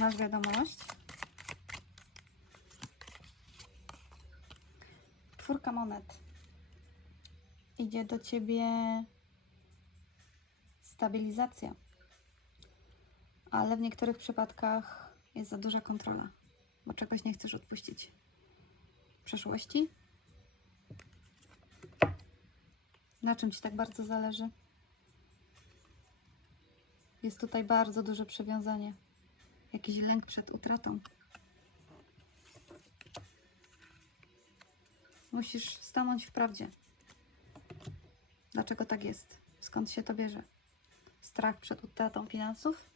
Masz wiadomość. Czwórka monet. Idzie do ciebie stabilizacja. Ale w niektórych przypadkach jest za duża kontrola, bo czegoś nie chcesz odpuścić. Przeszłości? Na czym ci tak bardzo zależy? Jest tutaj bardzo duże przywiązanie. Jakiś lęk przed utratą. Musisz stanąć w prawdzie. Dlaczego tak jest? Skąd się to bierze? Strach przed utratą finansów?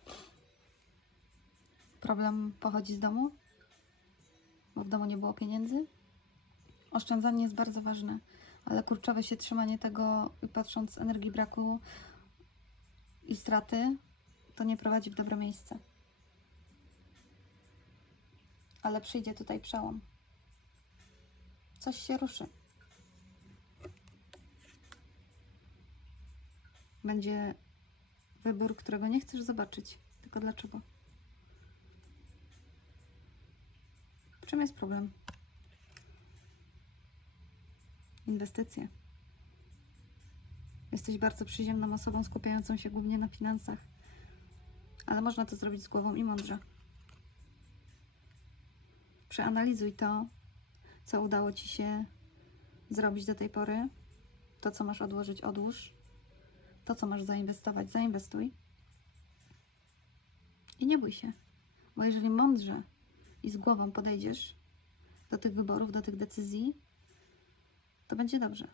Problem pochodzi z domu? Bo w domu nie było pieniędzy? Oszczędzanie jest bardzo ważne, ale kurczowe się trzymanie tego, patrząc z energii braku i straty, to nie prowadzi w dobre miejsce. Ale przyjdzie tutaj przełom. Coś się ruszy. Będzie wybór, którego nie chcesz zobaczyć. Tylko dlaczego? W czym jest problem? Inwestycje. Jesteś bardzo przyziemną osobą, skupiającą się głównie na finansach. Ale można to zrobić z głową i mądrze. Przeanalizuj to, co udało Ci się zrobić do tej pory. To, co masz odłożyć, odłóż. To, co masz zainwestować, zainwestuj. I nie bój się, bo jeżeli mądrze i z głową podejdziesz do tych wyborów, do tych decyzji, to będzie dobrze.